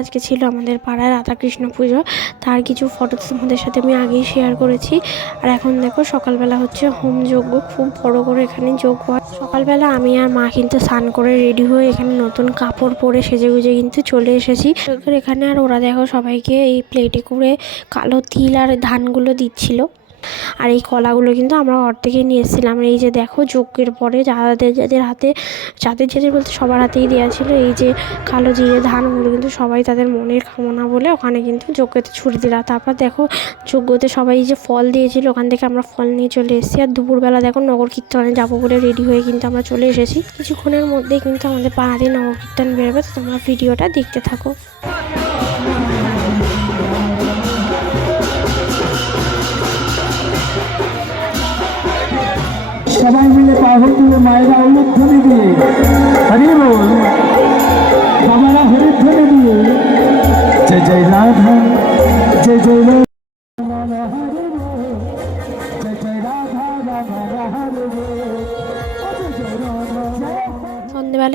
আজকে ছিল আমাদের পাড়ায় রাধাকৃষ্ণ পুজো। তার কিছু ফটো তোমাদের সাথে আমি আগেই শেয়ার করেছি। আর এখন দেখো, সকালবেলা হচ্ছে হোম যজ্ঞ খুব বড় করে এখানে যজ্ঞ হয় সকালবেলা আমি আর মা কিন্তু স্নান করে রেডি হয়ে এখানে নতুন কাপড় পরে সেজে গুজে কিন্তু চলে এসেছি। এখানে আর ওরা দেখো সবাইকে এই প্লেটে করে কালো তিল আর ধানগুলো দিচ্ছিল। আর এই কলাগুলো কিন্তু আমরা ঘর থেকে নিয়ে এসেছিলাম। এই যে দেখো যজ্ঞের পরে যাদের যাদের হাতে, যাদের যাদের বলতে সবার হাতেই দেওয়া ছিল, এই যে কালো জিরে ধানগুলো কিন্তু সবাই তাদের মনের কামনা বলে ওখানে কিন্তু যজ্ঞতে ছুটে দিলাম তারপর দেখো যজ্ঞতে সবাই যে ফল দিয়েছিল, ওখান থেকে আমরা ফল নিয়ে চলে এসেছি। আর দুপুরবেলা দেখো নগর কীর্তনে যাব বলে রেডি হয়ে কিন্তু আমরা চলে এসেছি। কিছুক্ষণের মধ্যেই কিন্তু আমাদের পাড়াতে নগর কীর্তন বেরোবে, তো তোমরা ভিডিওটা দেখতে থাকো। সবাই মিলে পাহর দিয়ে মায়েরা উলুধ্বনি দিয়ে, হরি বল, বাবারা হরিধ্বনি দিয়ে, জয় জয় রাধা, জয় জয়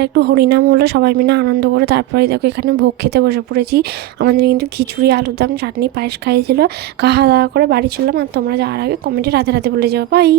একটু হরিনাম হলো, সবাই মিলে আনন্দ করে তারপরে দেখো এখানে ভোগ খেতে বসে পড়েছি। আমাদের কিন্তু খিচুড়ি, আলুর দম, চাটনি, পায়েস খাইয়েছিল। খাওয়া দাওয়া করে বাড়ি চললাম আর তোমরা যাওয়ার আগে কমেন্টে রাতে রাতে বলে যাও। বাই